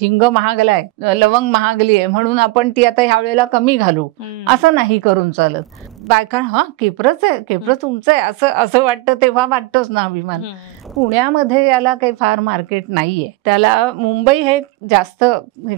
हिंग महागलाय, लवंग महागली आहे म्हणून आपण ती आता ह्या वेळेला कमी घालू असं नाही करून चालत. बायका हा केप्रच आहे, केप्र तुमचं आहे असं असं वाटतं तेव्हा वाटतोच ना अभिमान. पुण्यामध्ये याला काही फार मार्केट नाहीये, त्याला मुंबई हे जास्त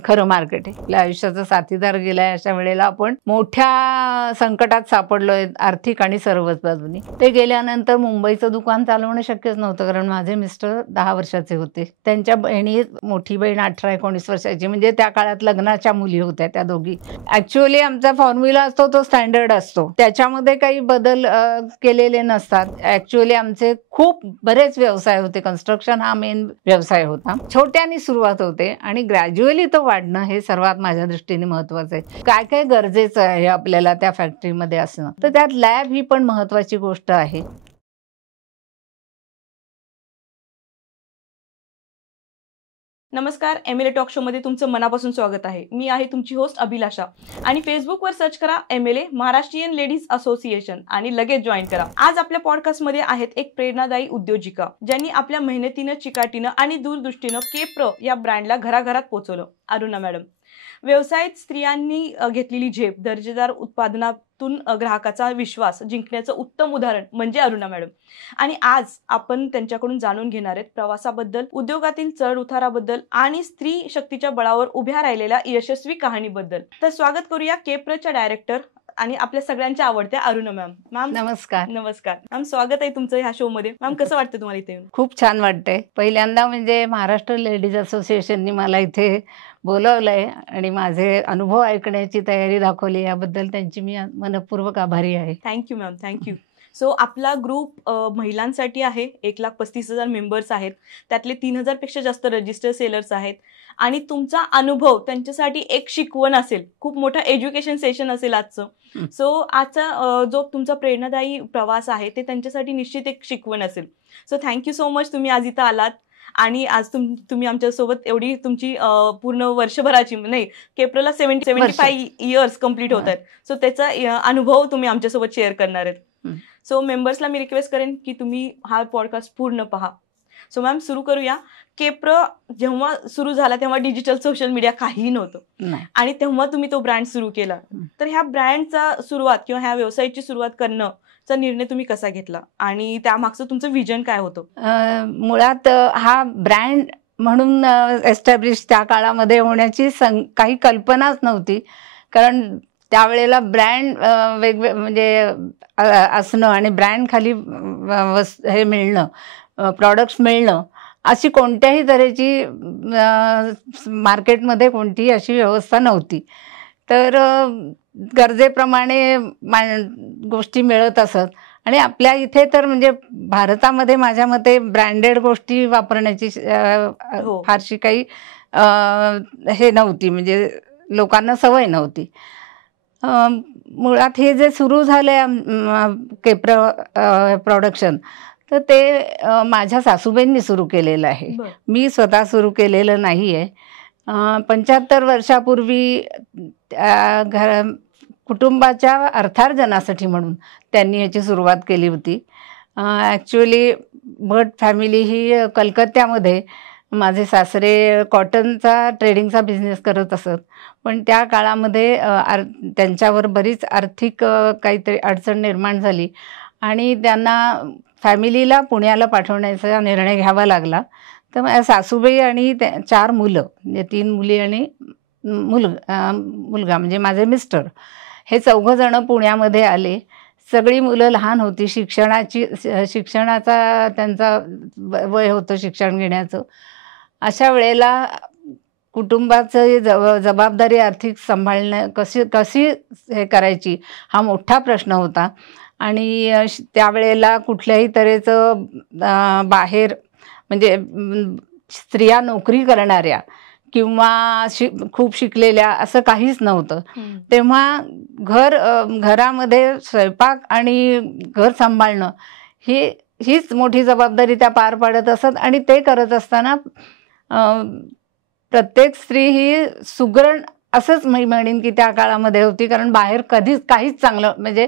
खरं मार्केट आहे. आपल्या आयुष्याचा साथीदार गेलाय अशा वेळेला आपण मोठ्या संकटात सापडलोय आर्थिक आणि सर्वच बाजूनी. ते गेल्यानंतर मुंबईचं दुकान चालवणं शक्यच नव्हतं, कारण माझे मिस्टर 10 वर्षाचे होते, त्यांच्या बहिणी मोठी बहीण 18-19 वर्षाची, म्हणजे त्या काळात लग्नाच्या मुली होत्या त्या दोघी. ऍक्च्युअली आमचा फॉर्म्युला असतो तो स्टँडर्ड असतो, त्याच्यामध्ये काही बदल केलेले नसतात. ऍक्च्युअली आमचे खूप बरेच व्यवसाय होते, कन्स्ट्रक्शन हा मेन व्यवसाय होता. छोट्यानी सुरुवात होते आणि ग्रॅज्युअली तो वाढणं हे सर्वात माझ्या दृष्टीने महत्वाचं आहे. काय काय गरजेचं आहे आपल्याला त्या फॅक्टरीमध्ये असणं, तर त्यात लॅब ही पण महत्वाची गोष्ट आहे. नमस्कार, MLA टॉक शो मध्ये तुमचं मनापासून स्वागत आहे. मी आहे तुमची होस्ट अभिलाषा आणि फेसबुकवर सर्च करा MLA महाराष्ट्रीयन लेडीज असोसिएशन आणि लगेच जॉईन करा. आज आपल्या पॉडकास्ट मध्ये आहेत एक प्रेरणादायी उद्योजिका ज्यांनी आपल्या मेहनतीनं, चिकाटीनं आणि दूरदृष्टीनं केप्र या ब्रँडला घराघरात पोहोचवलं. अरुणा मॅडम. व्यवसायात स्त्रियांनी घेतलेली झेप, दर्जेदार उत्पादनातून ग्राहकाचा विश्वास जिंकण्याचं उत्तम उदाहरण म्हणजे अरुणा मॅडम. आणि आज आपण त्यांच्याकडून जाणून घेणार आहेत प्रवासाबद्दल, उद्योगातील चढ उताराबद्दल आणि स्त्री शक्तीच्या बळावर उभ्या राहिलेल्या यशस्वी कहाणीबद्दल. तर स्वागत करूया केप्रच्या डायरेक्टर आणि आपल्या सगळ्यांच्या आवडत्या अरुणा मॅम. मॅम नमस्कार. नमस्कार मॅम, स्वागत आहे तुमचं ह्या शो मध्ये. मॅम, कसं वाटतं तुम्हाला इथे? खूप छान वाटतंय. पहिल्यांदा म्हणजे महाराष्ट्र लेडीज असोसिएशननी मला इथे बोलवलंय आणि माझे अनुभव ऐकण्याची तयारी दाखवली, याबद्दल त्यांची मी मनपूर्वक आभारी आहे. Thank you ma'am, thank you. सो आपला ग्रुप महिलांसाठी आहे. 1,35,000 मेंबर्स आहेत, त्यातले 3,000 पेक्षा जास्त रजिस्टर सेलर्स आहेत आणि तुमचा अनुभव त्यांच्यासाठी एक शिकवण असेल, खूप मोठं एज्युकेशन सेशन असेल आजचं. सो आजचा जो तुमचा प्रेरणादायी प्रवास आहे ते त्यांच्यासाठी निश्चित एक शिकवण असेल. सो थँक्यू सो मच, तुम्ही आज इथं आलात आणि आज तुम्ही आमच्यासोबत एवढी तुमची पूर्ण वर्षभराची नाही, केप्रला 75 इयर्स कम्प्लीट होत आहेत. सो त्याचा अनुभव तुम्ही आमच्यासोबत शेअर करणार आहेत. सो मेंबर्सला मी रिक्वेस्ट करेन की तुम्ही हा पॉडकास्ट पूर्ण पहा. सो मॅम, सुरू करूया. केप्र जेव्हा सुरू झाला तेव्हा डिजिटल सोशल मीडिया काहीही नव्हतं आणि तेव्हा तुम्ही तो ब्रँड सुरू केला. तर ह्या ब्रँडचा सुरुवात किंवा ह्या व्यवसायाची सुरुवात करणंचा निर्णय तुम्ही कसा घेतला आणि त्यामागचं तुमचं विजन काय होतं? मुळात हा ब्रँड म्हणून एस्टॅब्लिश त्या काळामध्ये होण्याची काही कल्पनाच नव्हती, कारण त्यावेळेला ब्रँड म्हणजे असणं आणि ब्रँड खाली हे मिळणं, प्रॉडक्ट्स मिळणं, अशी कोणत्याही तऱ्हेची मार्केटमध्ये कोणतीही अशी व्यवस्था नव्हती. तर गरजेप्रमाणे गोष्टी मिळत असत आणि आपल्या इथे तर म्हणजे भारतामध्ये माझ्या मते ब्रँडेड गोष्टी वापरण्याची फारशी काही हे नव्हती, म्हणजे लोकांना सवय नव्हती. मुळात हे जे सुरू झालंय केप्र प्रोडक्शन, तर ते माझ्या सासूबाईंनी सुरू केलेलं आहे. मी स्वतः सुरू केलेलं नाही आहे. 75 वर्षापूर्वी कुटुंबाच्या अर्थार्जनासाठी म्हणून त्यांनी याची सुरुवात केली होती. ॲक्च्युअली भट फॅमिली ही कलकत्त्यामध्ये, माझे सासरे कॉटनचा ट्रेडिंगचा बिझनेस करत असत, पण त्या काळामध्ये त्यांच्यावर बरीच आर्थिक काहीतरी अडचण निर्माण झाली आणि त्यांना फॅमिलीला पुण्याला पाठवण्याचा निर्णय घ्यावा लागला. तर माझ्या सासूबाई आणि 4 मुलं, म्हणजे 3 मुली आणि मुलगा म्हणजे माझे मिस्टर, हे 4 जण पुण्यामध्ये आले. सगळी मुलं लहान होती, शिक्षणाचा त्यांचा वय होतं शिक्षण घेण्याचं. अशा वेळेला कुटुंबाचं जबाबदारी आर्थिक सांभाळणं कशी हे करायची हा मोठा प्रश्न होता. आणि त्यावेळेला कुठल्याही तऱ्हेचं बाहेर म्हणजे स्त्रिया नोकरी करणाऱ्या किंवा खूप शिकलेल्या असं काहीच नव्हतं. तेव्हा घरामध्ये स्वयंपाक आणि घर सांभाळणं हीच मोठी जबाबदारी त्या पार पाडत असत. आणि ते करत असताना प्रत्येक स्त्री ही सुगरण असंच मी म्हणेन की त्या काळामध्ये होती, कारण बाहेर कधीच काहीच चांगलं म्हणजे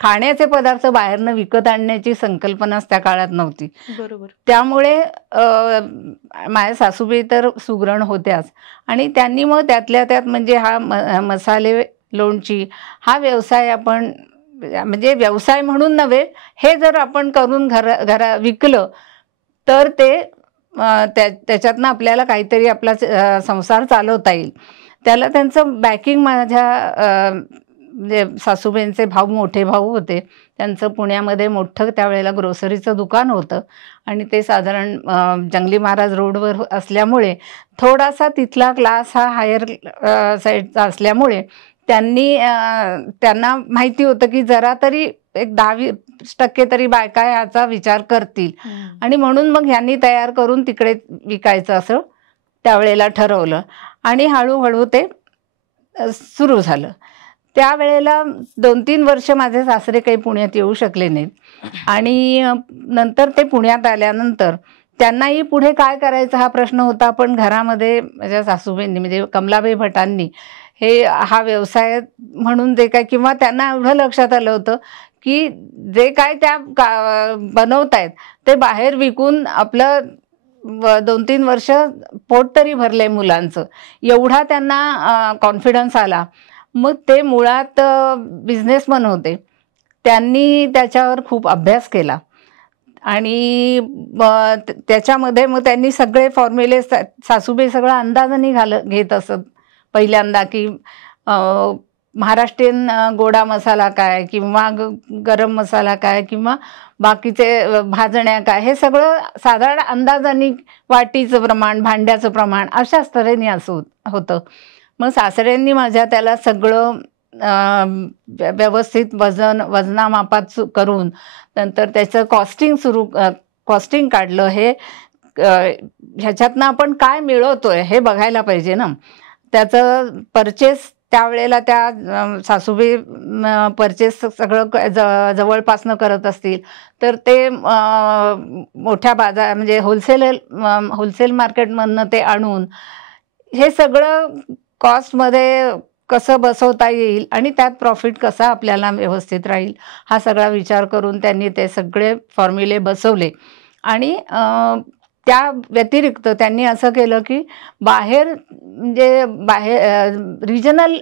खाण्याचे पदार्थ बाहेरनं विकत आणण्याची संकल्पनाच त्या काळात नव्हती. बरोबर. त्यामुळे माझ्या सासूबाई तर सुगरण होत्याच आणि त्यांनी मग त्यातल्या त्यात म्हणजे हा मसाले लोणची हा व्यवसाय आपण म्हणजे व्यवसाय म्हणून नव्हे, हे जर आपण करून घरा विकलं तर ते त्याच्यातनं आपल्याला काहीतरी आपला संसार चालवता येईल. त्याला त्यांचं बॅकिंग माझ्या म्हणजे सासूबाईंचे मोठे भाऊ होते. त्यांचं पुण्यामध्ये मोठं त्यावेळेला ग्रोसरीचं दुकान होतं आणि ते साधारण जंगली महाराज रोडवर असल्यामुळे थोडासा तिथला क्लास हा हायर साईडचा असल्यामुळे त्यांना माहिती होतं की जरा तरी एक 10-20% तरी बायका ह्याचा विचार करतील आणि म्हणून मग ह्यांनी तयार करून तिकडे विकायचं असं त्यावेळेला ठरवलं आणि हळूहळू ते सुरू झालं. त्यावेळेला 2-3 वर्ष माझे सासरे काही पुण्यात येऊ शकले नाहीत आणि नंतर ते पुण्यात आल्यानंतर त्यांनाही पुढे काय करायचा हा प्रश्न होता. पण घरामध्ये माझ्या सासूबाईंनी म्हणजे कमलाबाई भटांनी हा व्यवसाय म्हणून जे काय किंवा त्यांना एवढं लक्षात आलं होतं की जे काय त्या बनवतायत ते बाहेर विकून आपलं 2-3 वर्ष पोट तरी भरलंय मुलांचं, एवढा त्यांना कॉन्फिडन्स आला. मग ते मुळात बिझनेसमन होते. त्यांनी त्याच्यावर खूप अभ्यास केला आणि त्याच्यामध्ये मग त्यांनी सगळे फॉर्म्युले सासूबाई सगळं अंदाजाने घेत असत. पहिल्यांदा की महाराष्ट्रीयन गोडा मसाला काय किंवा गरम मसाला काय किंवा बाकीचे भाजण्या काय, हे सगळं साधारण अंदाजाने वाटीचं प्रमाण, भांड्याचं प्रमाण अशाच तऱ्हेने असं होतं. मग सासऱ्यांनी माझ्या त्याला सगळं व्यवस्थित वजनामापात करून नंतर त्याचं कॉस्टिंग काढलं. हे ह्याच्यातनं आपण काय मिळवतोय हे बघायला पाहिजे ना. त्याचं परचेस त्यावेळेला त्या सासूबाई परचेस सगळं जवळपासनं करत असतील तर ते मोठ्या बाजार म्हणजे होलसेल मार्केटमधनं ते आणून हे सगळं कॉस्टमध्ये कसं बसवता येईल आणि त्यात प्रॉफिट कसा आपल्याला व्यवस्थित राहील हा सगळा विचार करून त्यांनी ते सगळे फॉर्म्युले बसवले. आणि त्या व्यतिरिक्त त्यांनी असं केलं की बाहेर रिजनल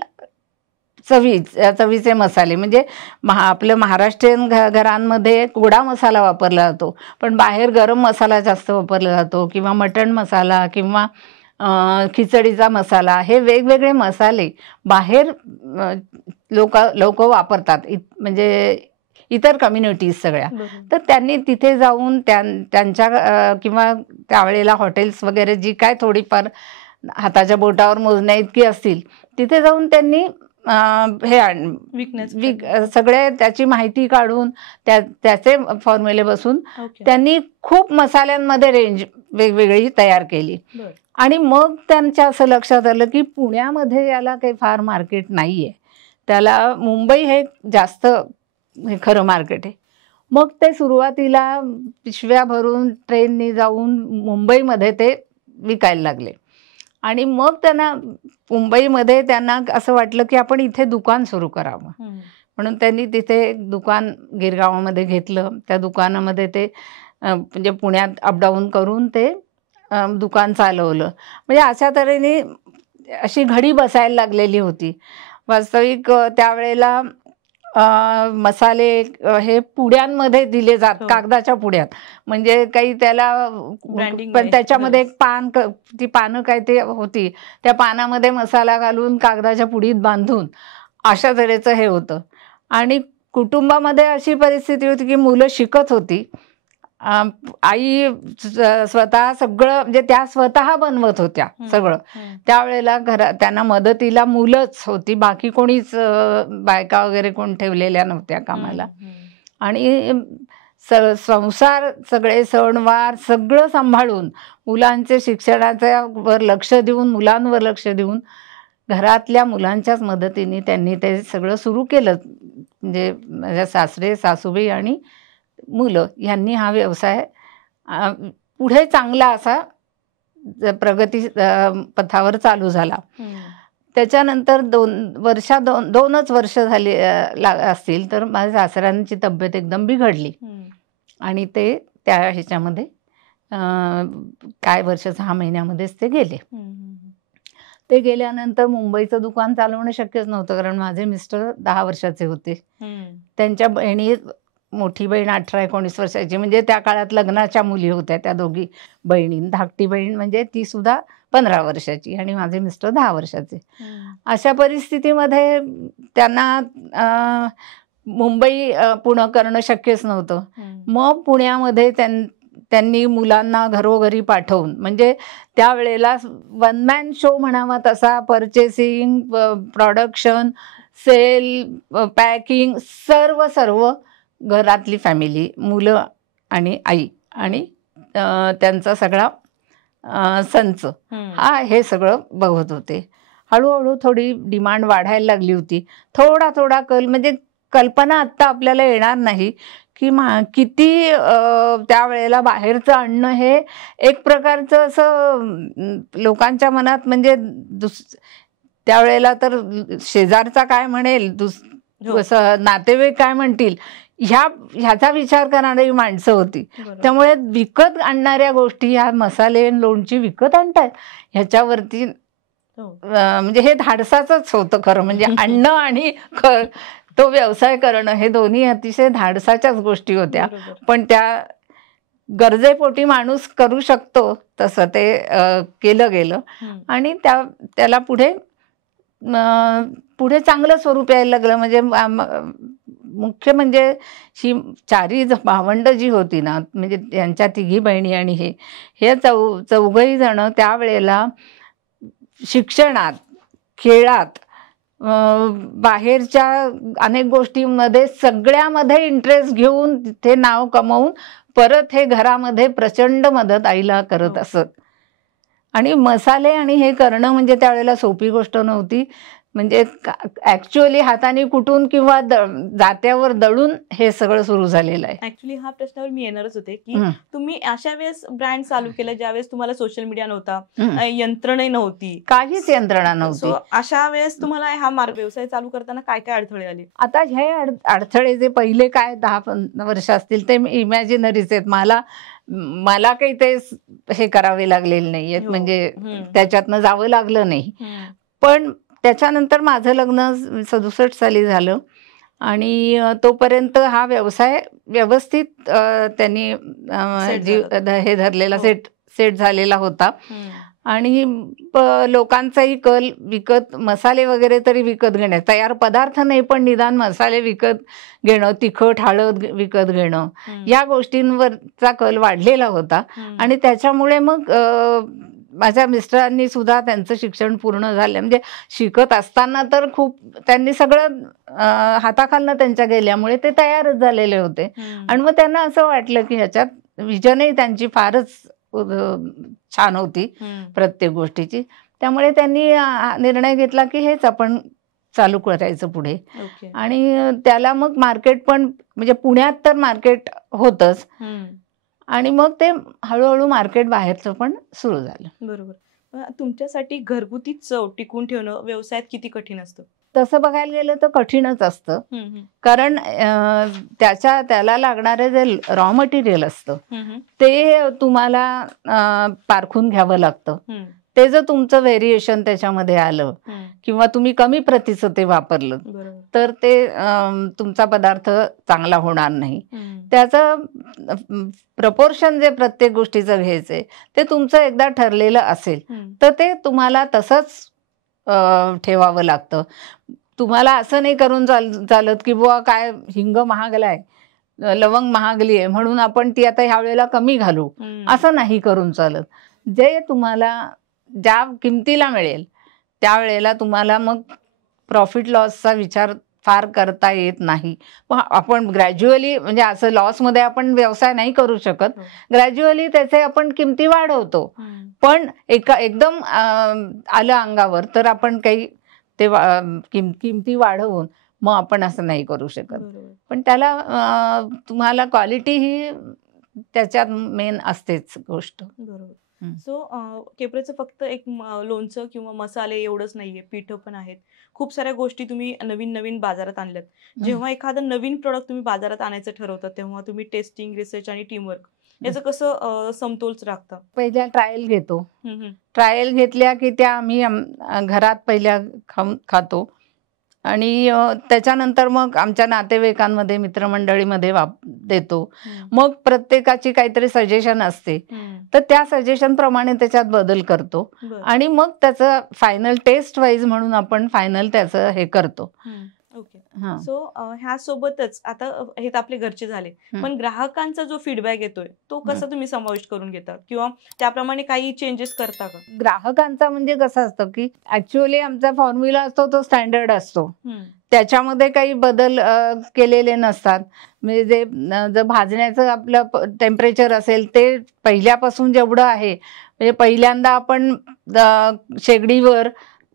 चवीचे मसाले म्हणजे आपलं महाराष्ट्रीयन घरांमध्ये गोडा मसाला वापरला जातो पण बाहेर गरम मसाला जास्त वापरला जातो किंवा मटण मसाला किंवा खिचडीचा मसाला, हे वेगवेगळे मसाले बाहेर लोक वापरतात म्हणजे इतर कम्युनिटीज सगळ्या. तर त्यांनी तिथे जाऊन त्यांच्या किंवा त्यावेळेला हॉटेल्स वगैरे जी काय थोडीफार हाताच्या बोटावर मोजण्या इतकी असतील तिथे जाऊन त्यांनी सगळे त्याची माहिती काढून त्याचे फॉर्म्युले बसून त्यांनी खूप मसाल्यांमध्ये रेंज वेगवेगळी तयार केली. आणि मग त्यांच्या असं लक्षात आलं की पुण्यामध्ये याला काही फार मार्केट नाहीये, त्याला मुंबई हे जास्त खरं मार्केट आहे. मग ते सुरुवातीला पिशव्या भरून ट्रेननी जाऊन मुंबईमध्ये ते विकायला लागले आणि मग मुंबईमध्ये त्यांना असं वाटलं की आपण इथे दुकान सुरू करावं. म्हणून त्यांनी तिथे एक दुकान गिरगावामध्ये घेतलं. त्या दुकानामध्ये ते म्हणजे पुण्यात अपडाऊन करून ते दुकान चालवलं. म्हणजे अशा तऱ्हेने अशी घडी बसायला लागलेली होती. वास्तविक त्यावेळेला मसाले हे पुड्यांमध्ये दिले जात, कागदाच्या पुड्यात, म्हणजे काही त्याला पण त्याच्यामध्ये एक ती पानं काय ते होती, त्या पानामध्ये मसाला घालून कागदाच्या पुडीत बांधून अशा तऱ्हेचं हे होतं. आणि कुटुंबामध्ये अशी परिस्थिती होती की मुलं शिकत होती. आई स्वतः सगळं म्हणजे त्या स्वतः बनवत होत्या सगळं. त्यावेळेला त्यांना मदतीला मुलंच होती, बाकी कोणीच बायका वगैरे कोण ठेवलेल्या नव्हत्या कामाला. आणि संसार, सगळे सणवार सगळं सांभाळून मुलांचे शिक्षणाच्या वर लक्ष देऊन, मुलांवर लक्ष देऊन घरातल्या मुलांच्याच मदतीने त्यांनी ते सगळं सुरू केलं. म्हणजे माझ्या सासरे, सासूबाई आणि मुलं यांनी हा व्यवसाय पुढे चांगला असा प्रगती पथावर चालू झाला. त्याच्यानंतर 2च वर्ष झाली असतील तर माझ्या सासऱ्यांची तब्येत एकदम बिघडली आणि ते त्या ह्याच्यामध्ये काय वर्ष 6 महिन्यामध्येच ते गेले. ते गेल्यानंतर मुंबईचं दुकान चालवणं शक्यच नव्हतं, कारण माझे मिस्टर 10 वर्षाचे होते. त्यांच्या बहिणी, मोठी बहीण 18-19 वर्षाची, म्हणजे त्या काळात लग्नाच्या मुली होत्या त्या दोघी बहिणी. धाकटी बहीण म्हणजे ती सुद्धा 15 वर्षाची आणि माझे मिस्टर 10 वर्षाचे. अशा परिस्थितीमध्ये त्यांना मुंबई पुणं करणं शक्यच नव्हतं. मग पुण्यामध्ये त्यांनी मुलांना घरोघरी पाठवून, म्हणजे त्यावेळेला वन मॅन शो म्हणावा तसा, पर्चेसिंग, प्रोडक्शन, सेल, पॅकिंग, सर्व घरातली फॅमिली, मुलं आणि आई आणि त्यांचा सगळा संच हे सगळं बघत होते. हळूहळू थोडी डिमांड वाढायला लागली होती. थोडा कल, म्हणजे कल्पना आत्ता आपल्याला येणार नाही की किती त्यावेळेला बाहेरचं आणणं हे एक प्रकारचं असं लोकांच्या मनात, म्हणजे त्यावेळेला तर शेजारचा काय म्हणेल, नातेवाईक काय म्हणतील, ह्याचा विचार करणारी माणसं होती. त्यामुळे विकत आणणाऱ्या गोष्टी, ह्या मसाले लोणची विकत आणतात ह्याच्यावरती म्हणजे हे धाडसाचंच होतं खरं म्हणजे. आणणं आणि तो व्यवसाय करणं हे दोन्ही अतिशय धाडसाच्याच गोष्टी होत्या. पण त्या गरजेपोटी माणूस करू शकतो तसं ते केलं गेलं आणि त्याला पुढे चांगलं स्वरूप यायला लागलं. म्हणजे मुख्य म्हणजे ही 4 भावंड जी होती ना, म्हणजे त्यांच्या 3 बहिणी आणि हे 4घही जण त्यावेळेला शिक्षणात, खेळात, बाहेरच्या अनेक गोष्टींमध्ये सगळ्यामध्ये इंटरेस्ट घेऊन तिथे नाव कमवून परत हे घरामध्ये प्रचंड मदत आईला करत असत. आणि मसाले आणि हे करणं म्हणजे त्यावेळेला सोपी गोष्ट नव्हती. म्हणजे ऍक्च्युअली हाताने कुटून किंवा जात्यावर दळून हे सगळं सुरू झालेलं आहे. ऍक्च्युअली हा प्रश्नावर मी येणारच होते की तुम्ही अशा वेळेस ब्रँड चालू केलं ज्यावेळेस तुम्हाला सोशल मीडिया नव्हता, यंत्रणा नव्हती, काहीच यंत्रणा नव्हती. अशा वेळेस तुम्हाला हा व्यवसाय चालू करताना काय काय अडथळे आले? आता हे अडथळे जे पहिले काय 10-15 वर्ष असतील ते इमॅजिनरीच आहेत. मला काही ते हे करावे लागलेले नाहीयेत, म्हणजे त्याच्यातनं जावं लागलं नाही. पण त्याच्यानंतर माझं लग्न 67 साली झालं आणि तोपर्यंत हा व्यवसाय व्यवस्थित त्यांनी हे धरलेला सेट झालेला होता. आणि लोकांचाही कल विकत मसाले वगैरे तरी विकत घेणे, तयार पदार्थ नाही पण निदान मसाले विकत घेणं, तिखट हळद विकत घेणं, या गोष्टींवरचा कल वाढलेला होता. आणि त्याच्यामुळे मग माझ्या मिस्टरांनी सुद्धा त्यांचं शिक्षण पूर्ण झालं, म्हणजे शिकत असताना तर खूप त्यांनी सगळं हाताखालनं त्यांच्या गेल्यामुळे ते तयारच झालेले होते. आणि मग त्यांना असं वाटलं की ह्याच्यात विजनही त्यांची फारच छान होती प्रत्येक गोष्टीची. त्यामुळे त्यांनी निर्णय घेतला की हेच आपण चालू करायचं पुढे. आणि त्याला मग मार्केट पण, म्हणजे पुण्यात तर मार्केट होतच आणि मग ते हळूहळू मार्केट बाहेरचं पण सुरू झालं. बरोबर. तुमच्यासाठी घरगुती चव टिकून ठेवणं व्यवसायात किती कठीण असतं? तसं बघायला गेलं तर कठीणच असतं, कारण त्याला लागणारे जे रॉ मटेरियल असतं ते तुम्हाला पारखून घ्यावं लागतं. ते जर तुमचं व्हेरिएशन त्याच्यामध्ये आलं किंवा तुम्ही कमी प्रतीचं ते वापरलं तर ते तुमचा पदार्थ चांगला होणार नाही. त्याचं प्रपोर्शन जे प्रत्येक गोष्टीचं घ्यायचंय ते तुमचं एकदा ठरलेलं असेल तर ते तुम्हाला तसंच ठेवावं लागतं. तुम्हाला असं नाही करून चालत की बुवा काय हिंग महागलाय, लवंग महागली आहे म्हणून आपण ती आता ह्या वेळेला कमी घालू, असं नाही करून चालत. जे तुम्हाला ज्या किमतीला मिळेल त्यावेळेला तुम्हाला मग प्रॉफिट लॉसचा विचार फार करता येत नाही. आपण ग्रॅज्युअली, म्हणजे असं लॉसमध्ये आपण व्यवसाय नाही करू शकत, ग्रॅज्युअली त्याचे आपण किमती वाढवतो. पण एकदम आलं अंगावर तर आपण काही ते किमती वाढवून मग आपण असं नाही करू शकत. पण त्याला तुम्हाला क्वालिटी ही त्याच्यात मेन असतेच गोष्ट. बरोबर. सो केपरचं फक्त एक लोणचं किंवा मसाले एवढंच नाहीये, पिठं पण आहेत. खूप साऱ्या गोष्टी तुम्ही नवीन नवीन बाजारात आणल्यात. जेव्हा एखादं नवीन प्रोडक्ट तुम्ही बाजारात आणायचं ठरवतात तेव्हा तुम्ही टेस्टिंग, रिसर्च आणि टीमवर्क याचं कसं समतोलच राखता? पहिल्या ट्रायल घेतो. ट्रायल घेतल्या की त्या आम्ही घरात पहिल्या खातो आणि त्याच्यानंतर मग आमच्या नातेवाईकांमध्ये, मित्रमंडळीमध्ये देतो. मग प्रत्येकाची काहीतरी सजेशन असते, तर त्या सजेशन प्रमाणे त्याच्यात बदल करतो आणि मग त्याचं फायनल टेस्ट वाईज म्हणून आपण फायनल त्याचं हे करतो. ओके. सो ह्यासोबतच आता हे तर आपले घरचे झाले, पण ग्राहकांचा जो फीडबॅक येतोय तो कसा तुम्ही समाविष्ट करून घेता किंवा त्याप्रमाणे काही चेंजेस करता का? ग्राहकांचा म्हणजे कसं असतं की ऍक्च्युअली आमचा फॉर्म्युला असतो तो स्टँडर्ड असतो, त्याच्यामध्ये काही बदल केलेले नसतात. म्हणजे जे भाजण्याचं आपलं टेम्परेचर असेल ते पहिल्यापासून जेवढं आहे, म्हणजे पहिल्यांदा आपण शेगडीवर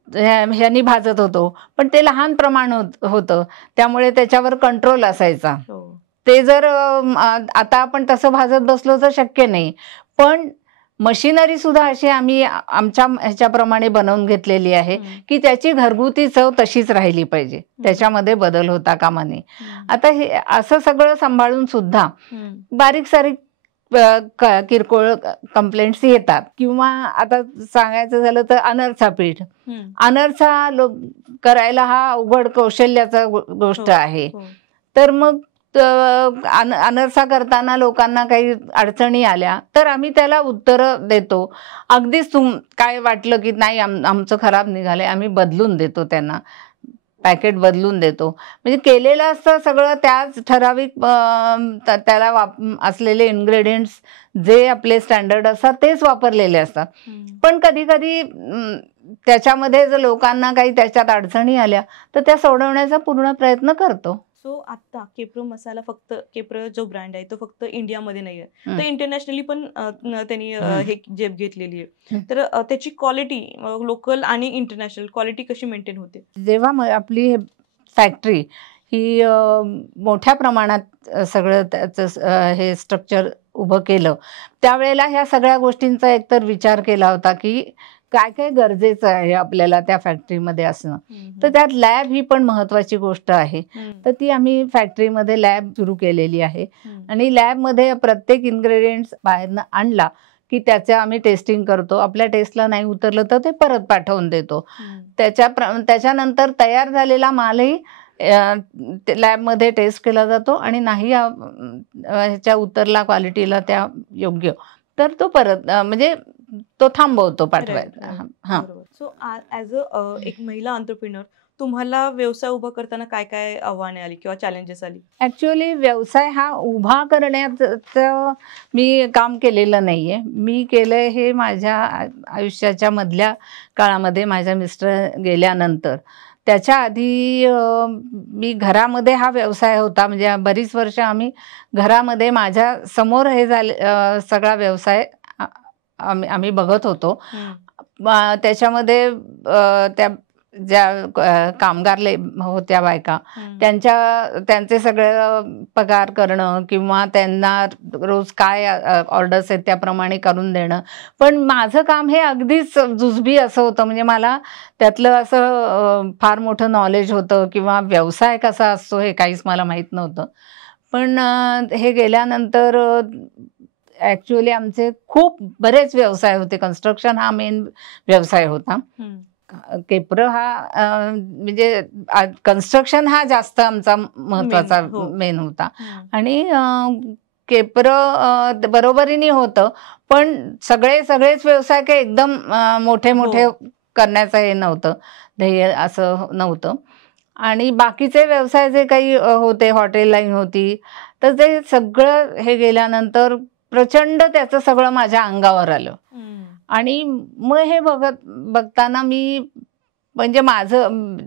ह्यांनी भाजत होतो, पण ते लहान प्रमाण होतं, त्यामुळे त्याच्यावर कंट्रोल असायचा. ते जर आता आपण तसं भाजत बसलो तर शक्य नाही. पण मशिनरी सुद्धा अशी आम्ही आमच्या ह्याच्याप्रमाणे बनवून घेतलेली आहे की त्याची घरगुती चव तशीच राहिली पाहिजे, त्याच्यामध्ये बदल होता कामा नये. आता हे असं सगळं सांभाळून सुद्धा बारीक सारीक किरकोळ कंप्लेंट्स येतात. किंवा आता सांगायचं झालं तर अनरसा पीठ, अनरसा करायला हा अवघड कौशल्याचा गोष्ट आहे. तर मग अनरसा करताना लोकांना काही अडचणी आल्या तर आम्ही त्याला उत्तर देतो. अगदीच काय वाटलं की नाही आमचं खराब निघालंय, आम्ही बदलून देतो, त्यांना पॅकेट बदलून देतो. म्हणजे केलेलं असतं सगळं त्याच ठराविक त्याला असलेले इन्ग्रेडियंट्स जे आपले स्टँडर्ड असतात तेच वापरलेले असतात. पण कधी कधी त्याच्यामध्ये जर लोकांना काही त्याच्यात अडचणी आल्या तर त्या सोडवण्याचा पूर्ण प्रयत्न करतो. सो आता केप्रो मसाला फक्त केप्रो जो ब्रँड आहे तो फक्त इंडियामध्ये नाहीये, तर इंटरनॅशनली पण त्यांनी हे झेप घेतलेली आहे. तर त्याची क्वालिटी लोकल आणि इंटरनॅशनल क्वालिटी कशी मेंटेन होते? जेव्हा आपली फॅक्टरी ही मोठ्या प्रमाणात सगळं त्याचं हे स्ट्रक्चर उभं केलं, त्यावेळेला ह्या सगळ्या गोष्टींचा एकतर विचार केला होता की काय काय गरजेचं आहे आपल्याला त्या फॅक्टरीमध्ये असणं. तर त्यात लॅब ही पण महत्वाची गोष्ट आहे. तर ती आम्ही फॅक्टरीमध्ये लॅब सुरू केलेली आहे आणि लॅबमध्ये प्रत्येक इन्ग्रेडियंट्स बाहेरनं आणला की त्याचं आम्ही टेस्टिंग करतो. आपल्या टेस्टला नाही उतरलं तर ते परत पाठवून देतो. त्याच्यानंतर तयार झालेला मालही लॅबमध्ये टेस्ट केला जातो आणि नाही ह्याच्या उतरला क्वालिटीला त्या योग्य तर तो परत म्हणजे तो थांबवतो पाठवायचा. सो ऍज अ एक महिला एंटरप्रेन्योर तुम्हाला व्यवसाय उभा करताना काय काय आव्हाने आली किंवा चॅलेंजेस आली? ऍक्च्युअली व्यवसाय हा उभा करण्याचं मी काम केलेलं नाहीये. मी केलंय हे माझ्या आयुष्याच्या मधल्या काळामध्ये, माझ्या मिस्टर गेल्यानंतर. त्याच्या आधी मी घरामध्ये हा व्यवसाय होता, म्हणजे बरीच वर्ष आम्ही घरामध्ये माझ्या समोर हे सगळा व्यवसाय आम्ही बघत होतो. त्याच्यामध्ये त्या ज्या कामगार होत्या बायका, त्यांचे सगळं पगार करणं किंवा त्यांना रोज काय ऑर्डर्स आहेत त्याप्रमाणे करून देणं. पण माझं काम हे अगदीच जुजबी असं होतं, म्हणजे मला त्यातलं असं फार मोठं नॉलेज होतं किंवा व्यवसाय कसा असतो हे काहीच मला माहीत नव्हतं. पण हे गेल्यानंतर ऍक्च्युअली आमचे खूप बरेच व्यवसाय होते. कन्स्ट्रक्शन हा मेन व्यवसाय होता. केप्रो हा म्हणजे कन्स्ट्रक्शन हा जास्त आमचा महत्वाचा मेन होता आणि केप्रो बरोबरीने होतं. पण सगळेच व्यवसाय काही एकदम मोठे करण्याचं हे नव्हतं, ध्येय असं नव्हतं. आणि बाकीचे व्यवसाय जे काही होते, हॉटेल लाईन होती, तर ते सगळं हे गेल्यानंतर प्रचंड त्याचं सगळं माझ्या अंगावर आलं. आणि मग हे बघताना मी म्हणजे माझं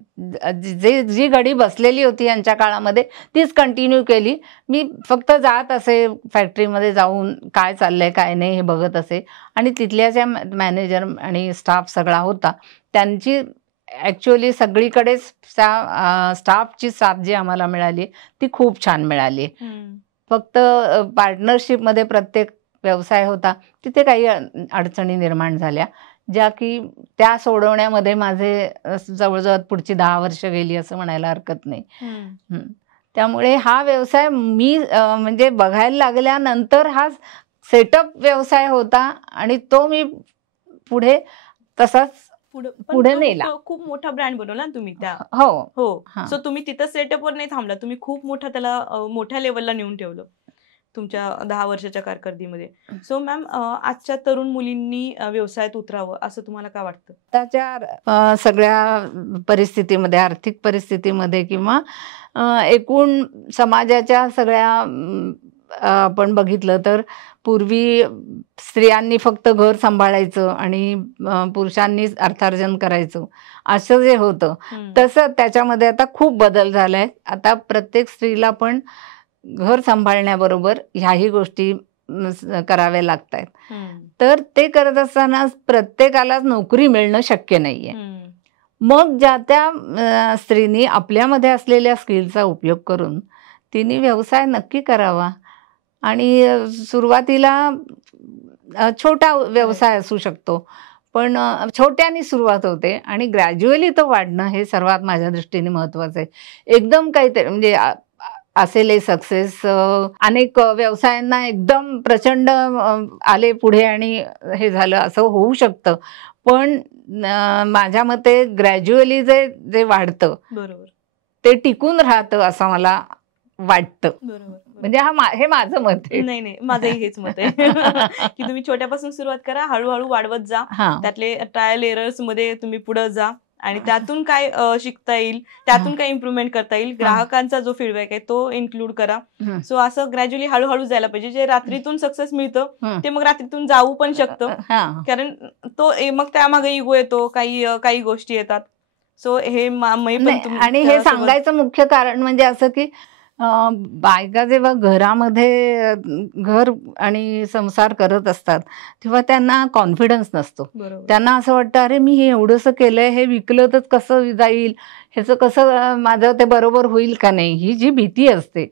जी घडी बसलेली होती यांच्या काळामध्ये तीच कंटिन्यू केली. मी फक्त जात असे फॅक्टरीमध्ये, जाऊन काय चाललंय काय नाही हे बघत असे. आणि तिथल्या ज्या मॅनेजर आणि स्टाफ सगळा होता त्यांची ऍक्च्युअली सगळीकडेच स्टाफची साथ जी आम्हाला मिळाली ती खूप छान मिळाली. फक्त पार्टनरशिपमध्ये प्रत्येक व्यवसाय होता तिथे काही अडचणी निर्माण झाल्या, ज्या की त्या सोडवण्यामध्ये माझे जवळजवळ पुढची 10 वर्ष गेली असं म्हणायला हरकत नाही. त्यामुळे हा व्यवसाय मी म्हणजे बघायला लागल्यानंतर हा सेटअप व्यवसाय होता आणि तो मी पुढे तसाच पुढे नेला. खूप मोठा ब्रँड बनवला तुम्ही त्या. हो हो. सो तुम्ही तिथं सेटअपवर नाही थांबला, तुम्ही खूप मोठा त्याला मोठ्या लेवलला नेऊन ठेवलं तुमच्या 10 वर्षाच्या कारकिर्दीमध्ये. सो मॅम, आजच्या तरुण मुलींनी व्यवसायात उतरावं असं तुम्हाला काय वाटतं? त्याच्या सगळ्या परिस्थितीमध्ये, आर्थिक परिस्थितीमध्ये किंवा एकूण समाजाच्या सगळ्या आपण बघितलं तर पूर्वी स्त्रियांनी फक्त घर सांभाळायचं आणि पुरुषांनी अर्थार्जन करायचं असं जे होतं, तसं त्याच्यामध्ये आता खूप बदल झालाय. आता प्रत्येक स्त्रीला पण घर सांभाळण्याबरोबर ह्याही गोष्टी कराव्या लागत आहेत. तर ते करत असताना प्रत्येकाला नोकरी मिळणं शक्य नाहीये. मग ज्या त्या स्त्रीनी आपल्यामध्ये असलेल्या स्किलचा उपयोग करून तिने व्यवसाय नक्की करावा आणि सुरुवातीला छोटा व्यवसाय असू शकतो, पण छोट्याने सुरुवात होते आणि ग्रॅज्युअली तो वाढणं हे सर्वात माझ्या दृष्टीने महत्वाचं आहे. एकदम काहीतरी म्हणजे असेल सक्सेस, अनेक व्यवसायांना एकदम प्रचंड आले पुढे आणि हे झालं असं होऊ शकतं, पण माझ्या मते ग्रॅज्युअली जे वाढतं बरोबर ते टिकून राहतं असं मला वाटतं. बरोबर. म्हणजे हे माझं मत आहे. नाही, माझंही हेच मत आहे की तुम्ही छोट्यापासून सुरुवात करा, हळूहळू वाढवत जा, त्यातले ट्रायल एरर्स मध्ये तुम्ही पुढे जा आणि त्यातून काय शिकता येईल, त्यातून काय इम्प्रुव्हमेंट करता येईल, ग्राहकांचा जो फीडबॅक आहे तो इन्क्लूड करा. सो असं ग्रॅज्युअली हळूहळू जायला पाहिजे. जे रात्रीतून सक्सेस मिळतं ते मग रात्रीतून जाऊ पण शकतं, कारण तो मग त्यामागे इगो येतो, काही गोष्टी येतात. सो हे आणि हे सांगायचं मुख्य कारण म्हणजे असं की बायका जेव्हा घरामध्ये घर आणि संसार करत असतात तेव्हा त्यांना कॉन्फिडन्स नसतो. त्यांना असं वाटतं अरे मी हे एवढंसं केलंय, हे विकलं तर कसं जाईल, ह्याचं कसं माझं ते बरोबर होईल का नाही, ही जी भीती असते.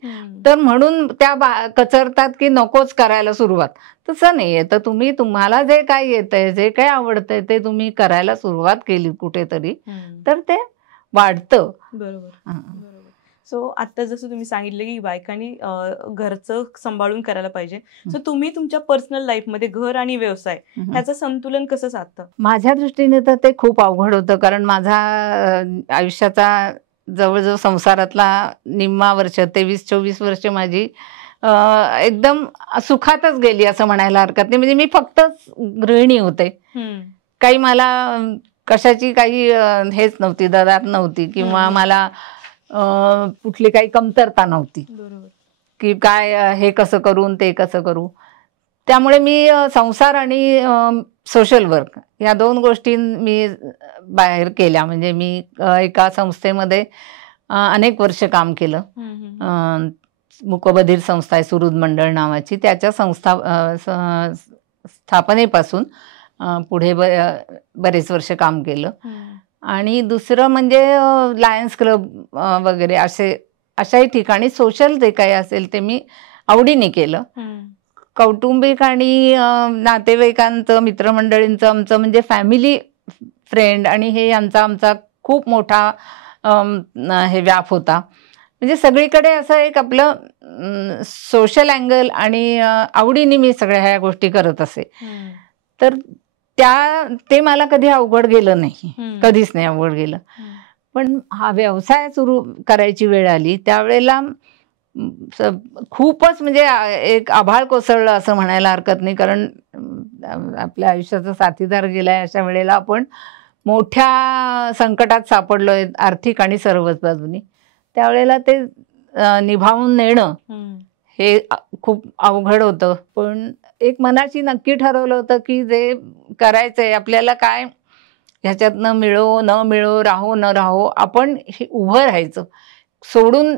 तर म्हणून त्या कचरतात की नकोच करायला सुरुवात. तसं नाहीये. तर तुम्हाला जे काय येतंय, जे काय आवडतंय ते तुम्ही करायला सुरुवात केली कुठेतरी तर ते वाढतं. बरोबर. सो आता जसं तुम्ही सांगितलं की बायकांनी घरचं सांभाळून करायला पाहिजे, सो तुम्ही तुमच्या पर्सनल लाईफमध्ये घर आणि व्यवसाय ह्याचं संतुलन कसं साधता? माझ्या दृष्टीने तर ते खूप अवघड होतं, कारण माझा आयुष्याचा जवळजवळ संसारातला निम्मा वर्ष 23-24 वर्ष माझी एकदम सुखातच गेली असं म्हणायला हरकत नाही. म्हणजे मी फक्त गृहिणी होते, काही मला कशाची काही हेच नव्हती, दरात नव्हती किंवा मला कुठली काही कमतरता नव्हती की काय हे कसं करू ते कसं करू. त्यामुळे मी संसार आणि सोशल वर्क या 2 गोष्टी मी बाहेर केल्या. म्हणजे मी एका संस्थेमध्ये अनेक वर्ष काम केलं. मूकबधीर संस्था आहे सुहृद मंडळ नावाची, त्याच्या स्थापनेपासून पुढे बरेच वर्ष काम केलं. आणि दुसरं म्हणजे लायन्स क्लब वगैरे अशाही ठिकाणी सोशल जे काही असेल ते मी आवडीने केलं. कौटुंबिक आणि नातेवाईकांचं, मित्रमंडळींचं आमचं म्हणजे फॅमिली फ्रेंड आणि हे आमचा खूप मोठा हे व्याप होता. म्हणजे सगळीकडे असं एक आपलं सोशल अँगल आणि आवडीने मी सगळ्या ह्या गोष्टी करत असे. तर ते मला कधी अवघड गेलं नाही, कधीच नाही अवघड गेलं. पण हा व्यवसाय सुरू करायची वेळ आली त्यावेळेला खूपच म्हणजे एक आभाळ कोसळलं असं म्हणायला हरकत नाही, कारण आपल्या आयुष्याचा साथीदार गेलाय अशा वेळेला आपण मोठ्या संकटात सापडलोय आर्थिक आणि सर्वच बाजूनी. त्यावेळेला ते निभावून नेणं हे खूप अवघड होतं. पण एक मनाची नक्की ठरवलं होतं की जे करायचंय आपल्याला, काय ह्याच्यातनं मिळो न मिळो, राहो न राहो, आपण हे उभं राहायचं, सोडून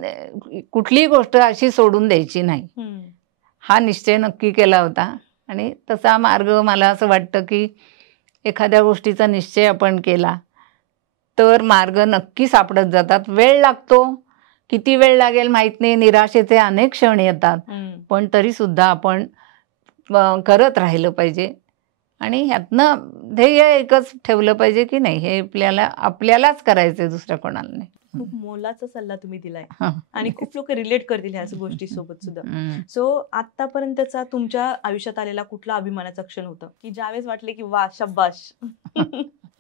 कुठलीही गोष्ट अशी सोडून द्यायची नाही, हा निश्चय नक्की केला होता. आणि तसा मार्ग मला असं वाटतं की एखाद्या गोष्टीचा निश्चय आपण केला तर मार्ग नक्की सापडत जातात. वेळ लागतो, किती वेळ लागेल माहित नाही, निराशेचे अनेक क्षण येतात, पण तरी सुद्धा आपण करत राहिलं पाहिजे आणि ह्यातनं ध्येय एकच ठेवलं पाहिजे की नाही हे आपल्यालाच करायचंय, दुसऱ्या कोणाला नाही. खूप मोलाचा सल्ला तुम्ही दिलाय हा. आणि खूप लोक रिलेट करतील ह्या गोष्टी सोबत सुद्धा. हम्म. सो आतापर्यंतचा तुमच्या आयुष्यात आलेला कुठला अभिमानाचा क्षण होता की ज्यावेळेस वाटले की वा शाबाश?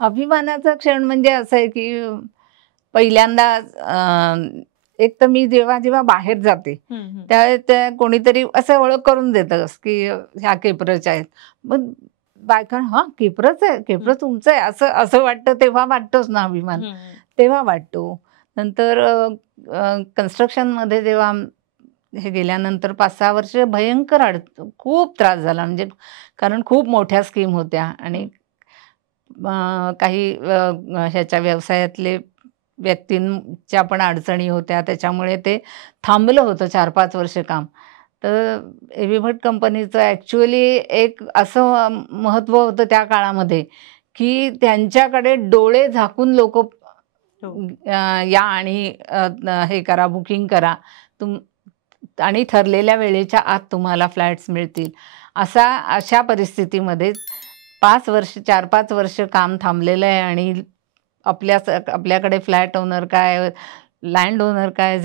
अभिमानाचा क्षण म्हणजे असं आहे की पहिल्यांदा एक तर मी जेव्हा बाहेर जाते त्यावेळेस त्या कोणीतरी असं ओळख करून देतं की ह्या केपरच्या आहेत. मग बायका हा केपरच आहे, केपर तुमचं आहे असं असं वाटतं. तेव्हा वाटतोच ना अभिमान, तेव्हा वाटतो. नंतर कन्स्ट्रक्शनमध्ये जेव्हा हे गेल्यानंतर 5-6 वर्ष भयंकर खूप त्रास झाला. म्हणजे कारण खूप मोठ्या स्कीम होत्या आणि काही ह्याच्या व्यवसायातले व्यक्तींच्या पण अडचणी होत्या, त्याच्यामुळे ते थांबलं होतं 4-5 वर्ष काम. तर ए.व्ही. भट कंपनीचं ॲक्च्युअली एक असं महत्त्व होतं त्या काळामध्ये की त्यांच्याकडे डोळे झाकून लोक या आणि हे करा, बुकिंग करा आणि ठरलेल्या वेळेच्या आत तुम्हाला फ्लॅट्स मिळतील. अशा परिस्थितीमध्ये 4-5 वर्ष काम थांबलेलं आहे आणि आपल्याकडे फ्लॅट ओनर काय, लँड ओनर काय,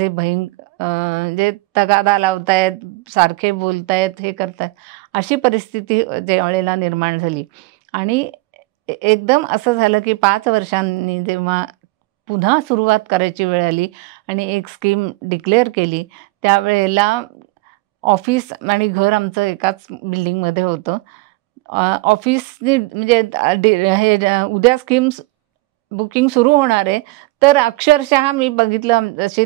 जे तगादा लावतायत, सारखे बोलतायत, हे करतायत, अशी परिस्थिती ज्यावेळेला निर्माण झाली. आणि एकदम असं झालं की 5 वर्षांनी जेव्हा पुन्हा सुरुवात करायची वेळ आली आणि एक स्कीम डिक्लेअर केली, त्यावेळेला ऑफिस आणि घर आमचं एकाच बिल्डिंगमध्ये होतं. ऑफिसनी म्हणजे हे उद्या स्कीम्स बुकिंग सुरू होणार आहे, तर अक्षरशः मी बघितलं अशी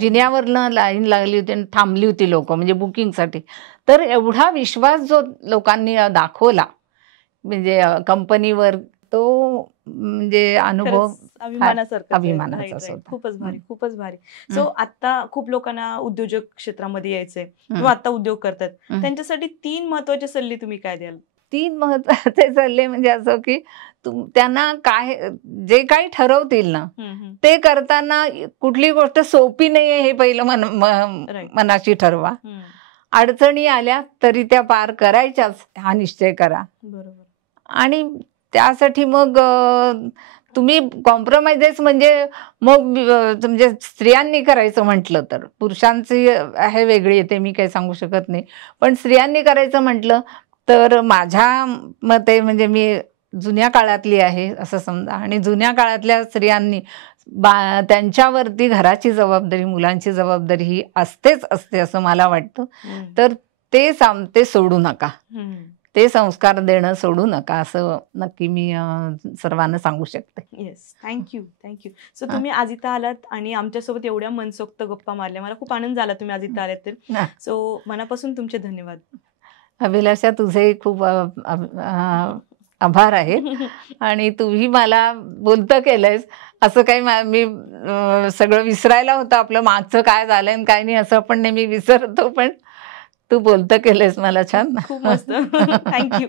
जिन्यावरनं लाईन लागली होती आणि थांबली होती लोक म्हणजे बुकिंगसाठी. तर एवढा विश्वास जो लोकांनी दाखवला म्हणजे कंपनीवर, तो म्हणजे अनुभव अभिमानाचा. खूपच भारी, खूपच भारी. सो आता खूप लोकांना उद्योजक क्षेत्रामध्ये यायचंय किंवा आता उद्योग करतात, त्यांच्यासाठी 3 महत्वाचे सल्ले तुम्ही काय द्याल? 3 महत्वाचे सल्ले म्हणजे असं की त्यांना काय जे काही ठरवतील ना ते करताना कुठली गोष्ट सोपी नाहीये हे पहिलं मनाशी ठरवा. अडचणी आल्या तरी त्या पार करायच्याच हा निश्चय करा. बरोबर. आणि त्यासाठी मग तुम्ही कॉम्प्रोमाइजेस म्हणजे मग म्हणजे स्त्रियांनी करायचं म्हटलं तर, पुरुषांची आहे वेगळी येते, मी काही सांगू शकत नाही, पण स्त्रियांनी करायचं म्हटलं तर माझ्या मते म्हणजे मी जुन्या काळातली आहे असं समजा, आणि जुन्या काळातल्या स्त्रियांनी त्यांच्यावरती घराची जबाबदारी, मुलांची जबाबदारी ही असतेच असते असं मला वाटतं. तर ते सोडू नका, ते संस्कार देणं सोडू नका असं नक्की मी सर्वांना सांगू शकते. Yes, thank you. सो तुम्ही आज इथं आलात आणि आमच्यासोबत एवढ्या मनसोक्त गप्पा मारल्या, मला खूप आनंद झाला तुम्ही आज इथं आलात तर. सो मनापासून तुमचे धन्यवाद. अभिलाषा, तुझे खूप आभार आहेत आणि तुम्ही मला बोलतं केलंयस. असं काही मी सगळं विसरायला होतं, आपलं मागचं काय झालंय आणि काय नाही असं आपण नेहमी विसरतो, पण तू बोलतं केलंयस मला छान. खूप मस्त. थँक्यू.